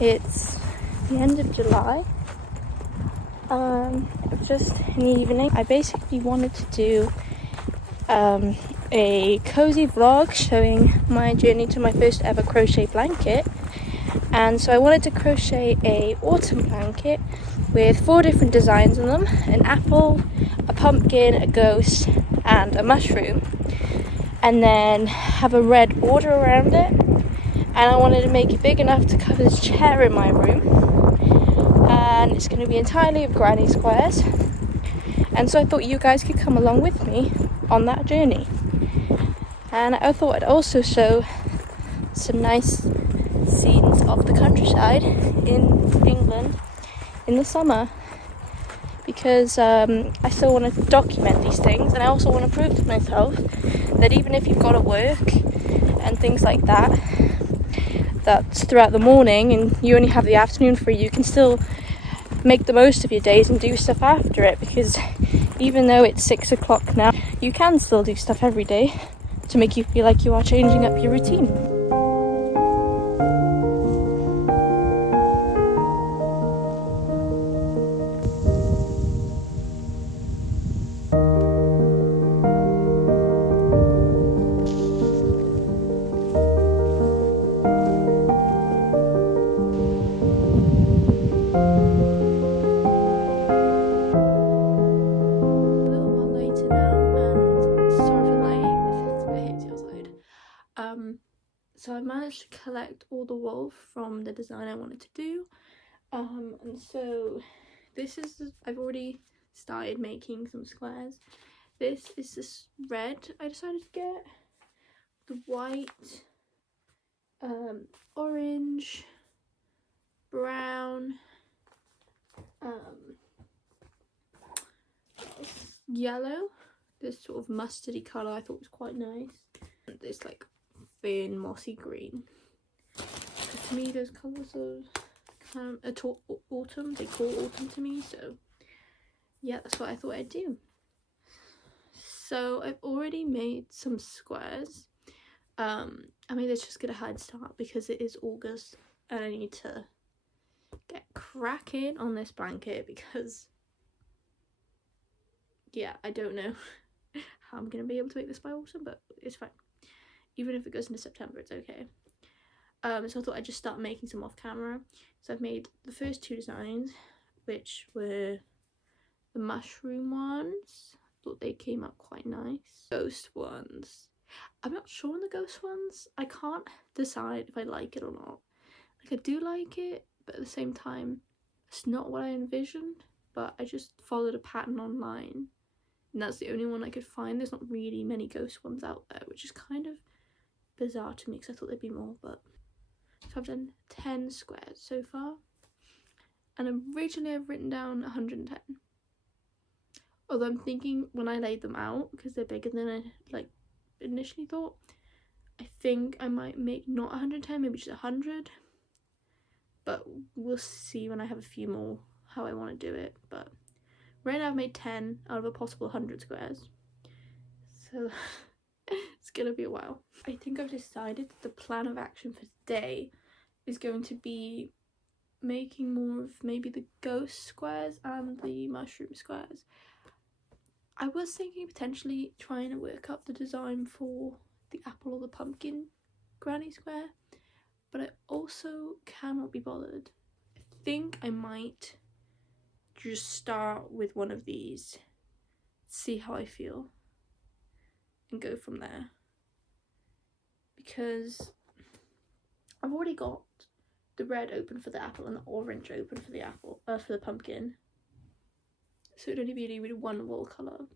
It's the end of July. It's just in the evening. I basically wanted to do a cozy vlog showing my journey to my first ever crochet blanket. And so I wanted to crochet a autumn blanket with 4 different designs on them: an apple, a pumpkin, a ghost and a mushroom, and then have a red border around it. And I wanted to make it big enough to cover this chair in my room, and it's going to be entirely of granny squares. And so I thought you guys could come along with me on that journey. And I thought I'd also show some nice scenes of the countryside in England in the summer, because I still want to document these things, and I also want to prove to myself that even if you've got to work and things like that, that's throughout the morning and you only have the afternoon free, you can still make the most of your days and do stuff after it. Because even though it's 6 o'clock now, you can still do stuff every day to make you feel like you are changing up your routine. So I managed to collect all the wool from the design I wanted to do, and so I've already started making some squares. This is this red I decided to get, the white, orange, brown, yellow, this sort of mustardy colour I thought was quite nice, and this like fern mossy green. To me those colours are kind of autumn, they call autumn to me, so yeah, that's what I thought I'd do. So I've already made some squares. I mean, let's just get a head start because it is August and I need to get cracking on this blanket, because yeah, I don't know how I'm gonna be able to make this by autumn, but it's fine. Even if it goes into September, it's okay. So I thought I'd just start making some off camera. So I've made the first 2 designs, which were the mushroom ones. Thought they came out quite nice. Ghost ones. I'm not sure on the ghost ones. I can't decide if I like it or not. Like, I do like it, but at the same time, it's not what I envisioned. But I just followed a pattern online, and that's the only one I could find. There's not really many ghost ones out there, which is kind of bizarre to me because I thought there'd be more. But so I've done 10 squares so far, and originally I've written down 110. Although I'm thinking when I laid them out, because they're bigger than I initially thought, I think I might make not 110, maybe just 100. But we'll see when I have a few more how I want to do it. But right now I've made 10 out of a possible 100 squares, so it's gonna be a while. I think I've decided that the plan of action for today is going to be making more of maybe the ghost squares and the mushroom squares. I was thinking potentially trying to work up the design for the apple or the pumpkin granny square, but I also cannot be bothered. I think I might just start with one of these, see how I feel, and go from there, because I've already got the red open for the apple and the orange open for the for the pumpkin, so it'd only be really one wool colour.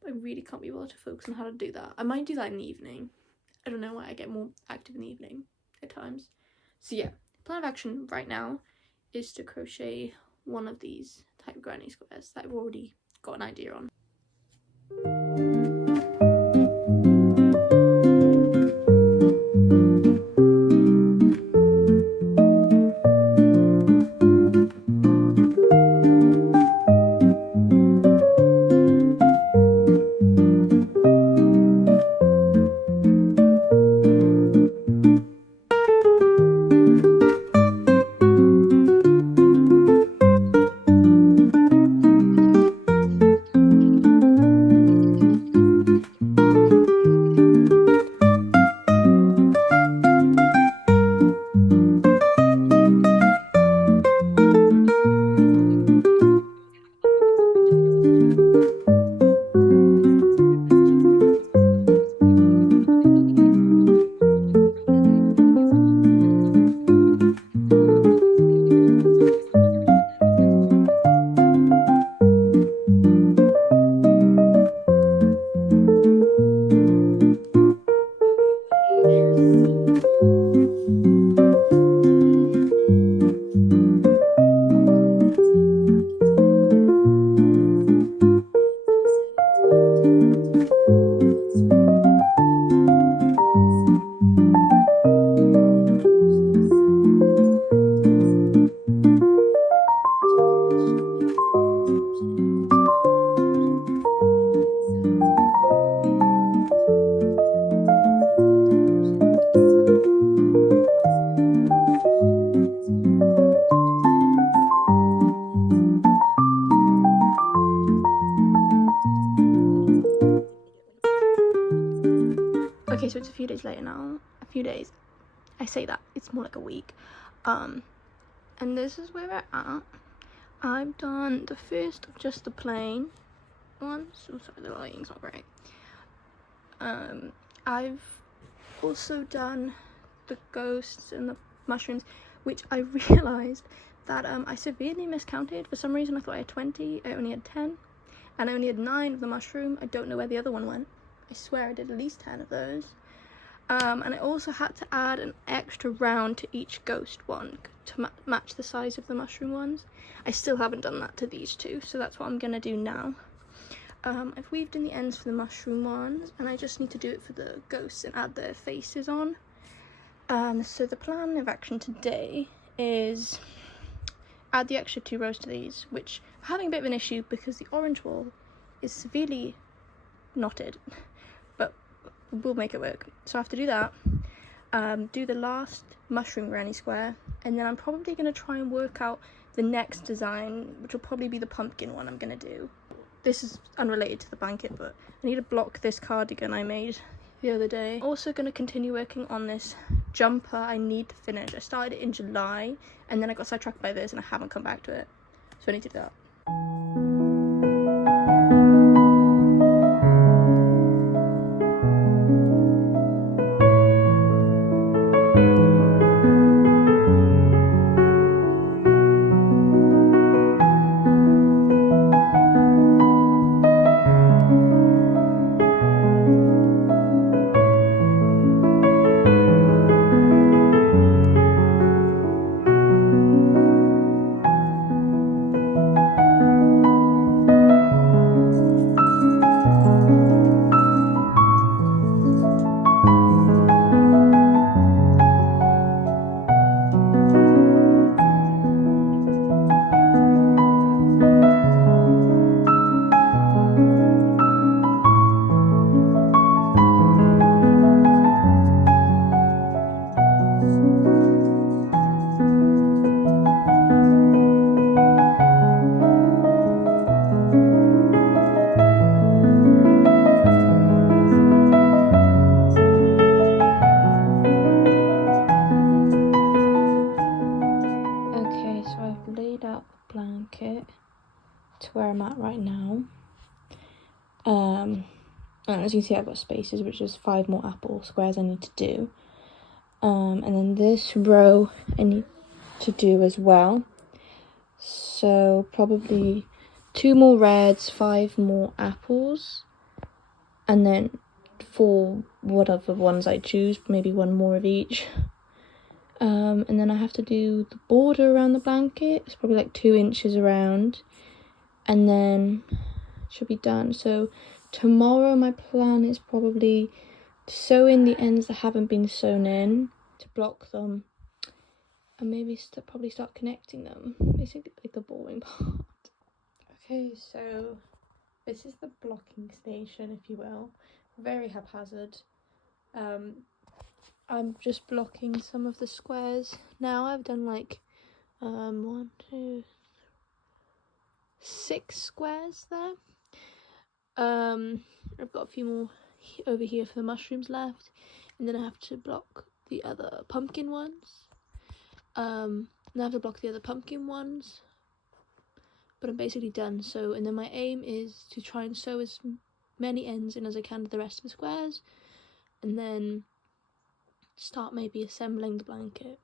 But I really can't be able to focus on how to do that. I might do that in the evening. I don't know why I get more active in the evening at times. So yeah, plan of action right now is to crochet one of these type of granny squares that I've already got an idea on. few days later now. A few days. I say that, it's more like a week. And this is where we're at. I've done the first of just the plain ones. Oh, sorry, the lighting's not great. I've also done the ghosts and the mushrooms, which I realised that I severely miscounted. For some reason I thought I had 20, I only had 10, and I only had 9 of the mushroom. I don't know where the other one went. I swear I did at least 10 of those. And I also had to add an extra round to each ghost one to match the size of the mushroom ones. I still haven't done that to these two, so that's what I'm gonna do now. I've weaved in the ends for the mushroom ones, and I just need to do it for the ghosts and add their faces on. So the plan of action today is add the extra 2 rows to these, which I'm having a bit of an issue because the orange wall is severely knotted, but we'll make it work. So I have to do that, do the last mushroom granny square, and then I'm probably going to try and work out the next design, which will probably be the pumpkin one I'm going to do. This is unrelated to the blanket, but I need to block this cardigan I made the other day. Also going to continue working on this jumper I need to finish. I started it in July, and then I got sidetracked by this and I haven't come back to it, so I need to do that. To where I'm at right now, and as you can see, I've got spaces, which is 5 more apple squares I need to do, and then this row I need to do as well, so probably 2 more reds, 5 more apples, and then 4 whatever ones I choose, maybe 1 more of each. And then I have to do the border around the blanket. It's probably like 2 inches around, and then it should be done. So tomorrow my plan is probably to sew in the ends that haven't been sewn in, to block them, and maybe probably start connecting them, basically like the boring part. Okay, so this is the blocking station, if you will. Very haphazard. I'm just blocking some of the squares now. I've done like 1, 2, 6 squares there. I've got a few more over here for the mushrooms left, and then I have to block the other pumpkin ones. And I have to block the other pumpkin ones, but I'm basically done. So, and then my aim is to try and sew as many ends in as I can to the rest of the squares, and then start maybe assembling the blanket.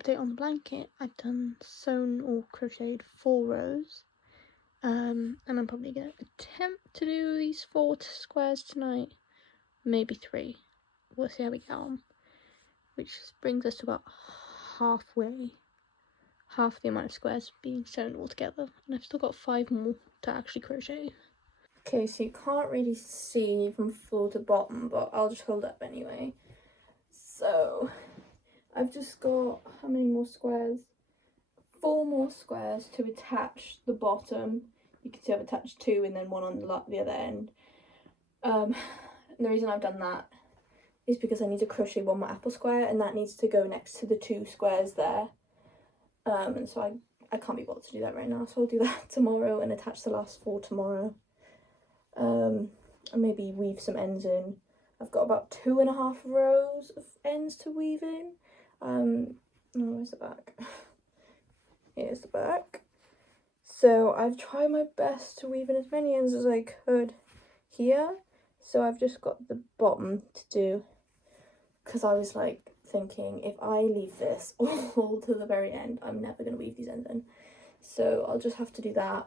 update on the blanket. I've done sewn or crocheted 4 rows. And I'm probably going to attempt to do these 4 squares tonight. Maybe 3. We'll see how we get on. Which brings us to about halfway. Half the amount of squares being sewn all together. And I've still got 5 more to actually crochet. Okay, so you can't really see from floor to bottom, but I'll just hold up anyway. So I've just got, how many more squares? 4 more squares to attach the bottom. You can see I've attached 2 and then 1 on the other end. And the reason I've done that is because I need to crochet 1 more apple square, and that needs to go next to the 2 squares there. And so I can't be bothered to do that right now, so I'll do that tomorrow and attach the last 4 tomorrow. And maybe weave some ends in. I've got about 2.5 rows of ends to weave in. Oh, where's the back? Here's the back. So I've tried my best to weave in as many ends as I could here. So I've just got the bottom to do, because I was like thinking, if I leave this all to the very end, I'm never going to weave these ends in. So I'll just have to do that.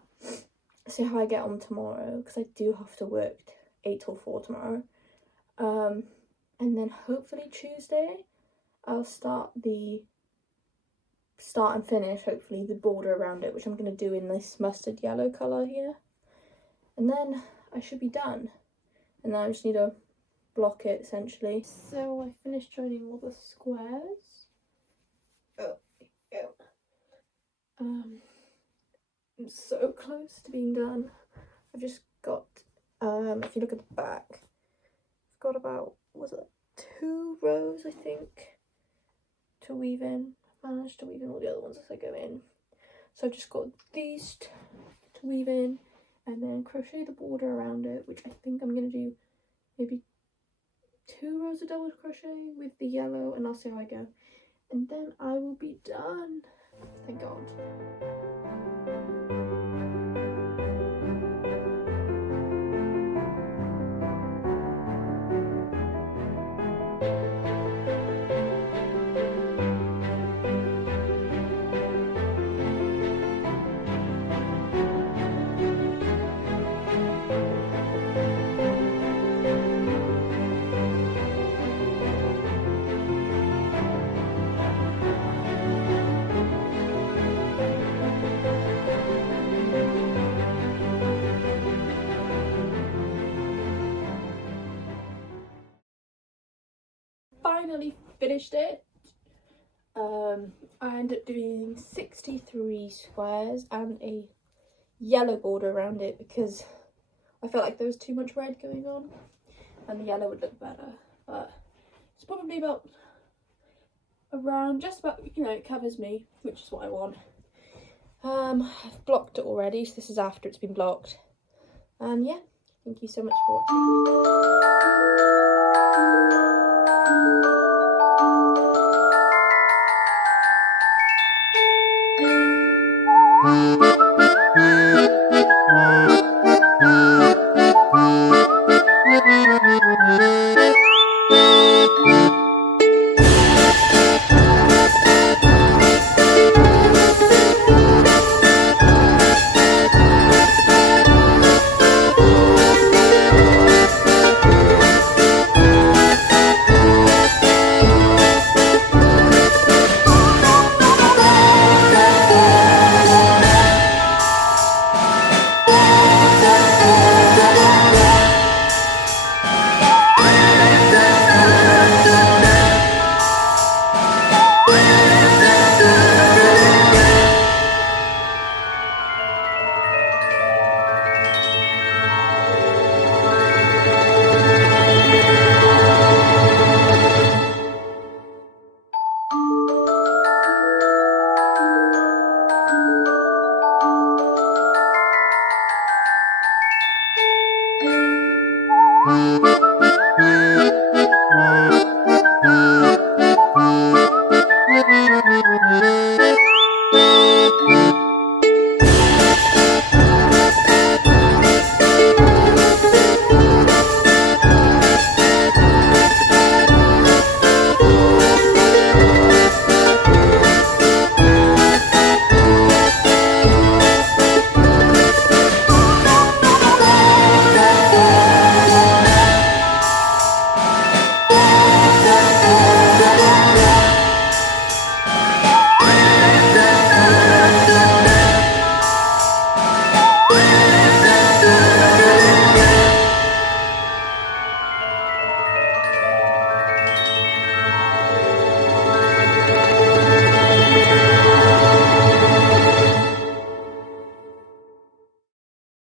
See how I get on tomorrow, because I do have to work 8 till 4 tomorrow. And then hopefully Tuesday I'll start and finish hopefully the border around it, which I'm going to do in this mustard yellow colour here. And then I should be done. And then I just need to block it essentially. So I finished joining all the squares. Oh, there you go. I'm so close to being done. I've just got, if you look at the back, I've got about, was it 2 rows I think to weave in. I've managed to weave in all the other ones as I go in. So I've just got these to weave in, and then crochet the border around it, which I think I'm going to do maybe 2 rows of double crochet with the yellow, and I'll see how I go. And then I will be done. Thank God. Finally finished it. I ended up doing 63 squares and a yellow border around it, because I felt like there was too much red going on and the yellow would look better, but it's probably about around, just about, you know, it covers me, which is what I want. I've blocked it already, so this is after it's been blocked. And yeah, thank you so much for watching.